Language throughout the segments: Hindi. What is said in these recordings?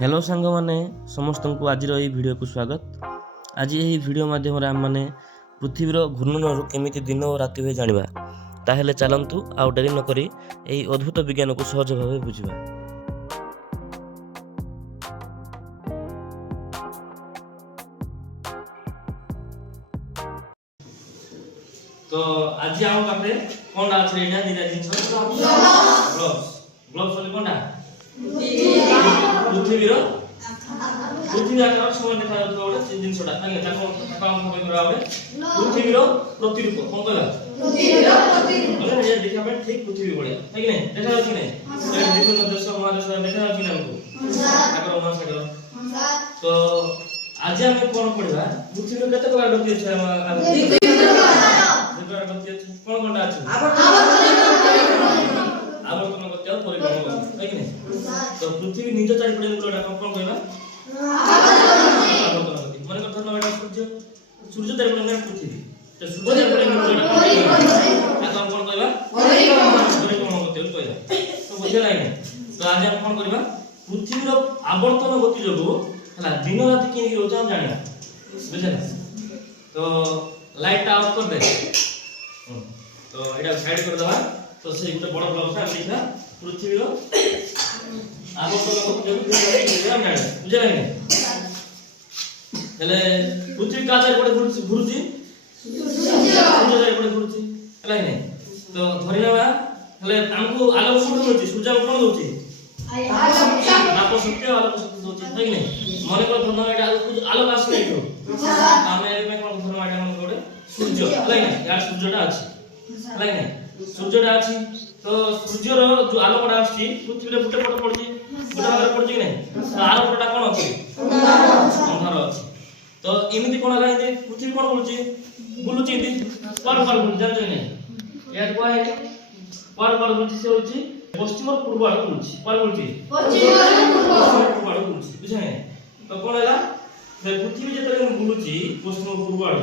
हेलो सांग मैंने समस्त को आज भिडियो को स्वागत। आज यही भिडियो माध्यम आम मैंने पृथ्वीर घूर्णन केमिति दिन और राति हुए जाना ताहेले चलतु आउ डेरी नक यही अद्भुत विज्ञान को सहज भाव बुझा। तो आज आम पाखे कौन अच्छे यहाँ दुटा जिन ग्लोव्स ग्लोव्स कौन पृथ्वीर पृथ्वी आकार समान देखा गोटे जिनसा पृथ्वीर प्रतिरूप कौन कहवा देखा ठीक पृथ्वी भाया है कि देखा विभिन्न देश महादेश देखा महासागर। तो आज आम कौन पढ़ा पृथ्वी केते प्रकार गति अच्छे कौन कौन आवर्तन गति और परिक्रम गति है कि तो पृथ्वी निज चारिपटे गोटा कौन कहबा आवर्तन गति मन कथा न एटा सूर्य सूर्य चारिपटे पृथ्वी तो सूर्य चारिपटे गोटा कौन कहबा परिक्रम गति कहबा। तो बुझे नहीं तो आज हम कौन करबा पृथ्वीर आवर्तन गति जोगु हला दिन रात कि रोज हम जानिया बुझे ना। तो लाइट ऑफ कर दे तो एटा साइड कर दवा। तो से गोटे बड़ ब्लॉक हम देखा पृथ्वीर आवर्तन गति जोगु हम जानिया बुझे नहीं हेले पृथ्वी का चारिपटे घुरुची सूर्य चारिपटे घुरुची हला नहीं। तो धरि लेबा हेले हमको आलोक शक्ति मिलुची सूर्य कोन दोची आलोक शक्ति दोची है कि नहीं मन को धन एटा आलोक आसी नहीं तो आमे में कोन धन एटा मन गोटे सूर्य हला नहीं यार सूर्यटा अछि हला नहीं सूर्यटा अछि। तो सूर्यर जो आलोकटा आसी पृथ्वी रे गुटे पट पड़ची गुटे भाग पड़ची कि नहीं तो आलोकटा कोन अछि अंधार अछि। तो एमिति कोन हला इते पृथ्वी कोन बुलची बुलुची इति पर बुलची जान नहीं यार को है पर बुलची से होची पश्चिम और पूर्व आड़ बुलची पर बुलची पश्चिम पूर्व आड़ बुलची बुझे नहीं। तो कोन हला पृथ्वी जेतले बुलुची पश्चिम और पूर्व आड़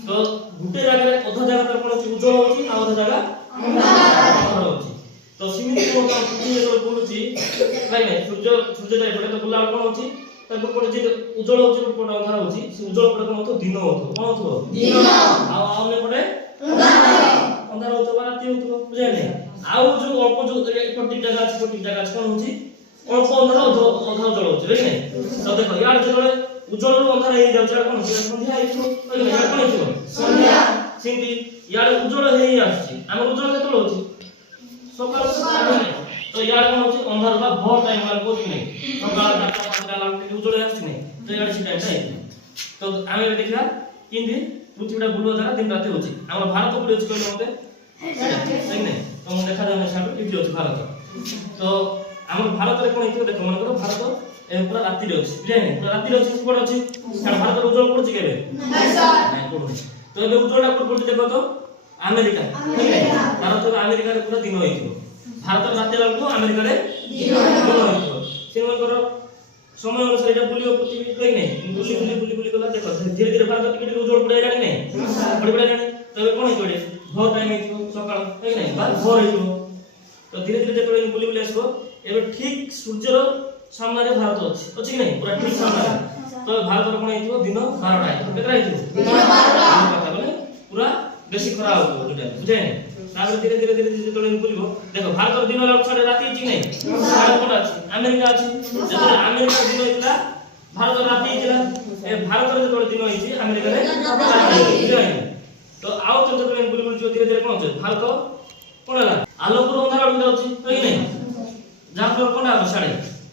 तो गुटे जगह रे अधा जगह तर कोन अछि उज्जवल होची आ अधा जगह अंधार होची। तो सीमित कोन पृथ्वी जेतले बुलुची नहीं सूर्य जाय पड़े तो बुला कोन होची तब कोन जे उज्जवल होची कोन अंधार होची से उज्जवल पड़े कोन होतो दिन होतो कोन होतो दिन आ आउने पड़े अंधार होतो राति होतो बुझे नहीं। आउ जो अल्प जो प्रत्येक जगह अछि कोन होची अल्प अंधार अधा उज्जवल होची है नहीं। तो देखो यार जेतले उज्जवल अंधार हे जाउ छडा कोन संध्या आइतो कोन आइतो संध्या सिंधी यार उज्जवल हे आछि हम उज्जवल केतल होची सकाळ तो यार कोन होची अंधार बा भोर टाइम वाला कोच नहीं सकाळ 4:05 लागते उज्जवल आछि नहीं तो यार सी टाइम है। तो आमे देखला किंदी पृथ्वीटा बुलवा जरा दिन रात होची हमर भारत पड़े होची कहले मते नहीं नहीं तो हम देखा जाने साडू इति होची भारत। तो हमर भारत रे कोन इति देखो मन करो भारत ए पूरा राति रे होची बुझे नहीं पूरा राति रे होची कोड होची कारण भारत उज्जवल पड़ची केबे नहीं सर नहीं कोड तो ए उज्जवलटा कोड पड़ची देखो तो अमेरिका नहीं भारत और अमेरिका रे पूरा दिन होइथिबो भारत राति लागो अमेरिका रे दिन होइथिबो सेमन करो समय अनुसार एटा बुलियो पृथ्वी कहि नहीं बुली गला देखो धीरे धीरे भारत टिके उज्जवल पड़े जानि नहीं पड़े जानि तबे कोन होइतो भोर टाइम होइतो सकाळ कहि नहीं बार भोर होइतो। तो धीरे धीरे जेतो बुली आसबो एबे ठीक सूर्यर सामने रे भारत अछि कि नहीं पूरा ठीक सामने तो भारत रे कोन होइतो दिन 12टा है केतरा होइतो दिन 12टा कथा बोले पूरा बेसी खरा होतो दुटा बुझे नहीं। तापर धीरे धीरे जेतो बुलिबो देखो भारत रे दिन लाग छडे राति अछि नहीं साडे कोन अछि अमेरिका अछि जेतो अमेरिका दिन होइतला भारत रे राति हितला ए भारत रे जेतो दिन होइछि अमेरिका रे राति होइछि। तो आउ तो जेतो बुलिबो धीरे धीरे कोन अछि भारत कोन हला आलोक रो अंधार उड़ जाउछि है कि नहीं जहां पर कोन आ साडे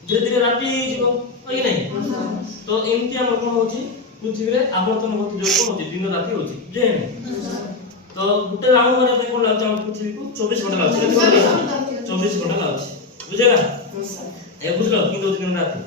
धीरे धीरे राति जीवो है कि नहीं। तो एमती हमर कोन होछि पृथ्वी रे आवर्तन गति जो कोन होछि दिन राति होछि जे नहीं। तो गुटे राउंड मारे पे कोन लागछ हम पृथ्वी को 24 घंटा लागछ 24 घंटा लागछ बुझे ना ए बुझलो किंतु दिन राति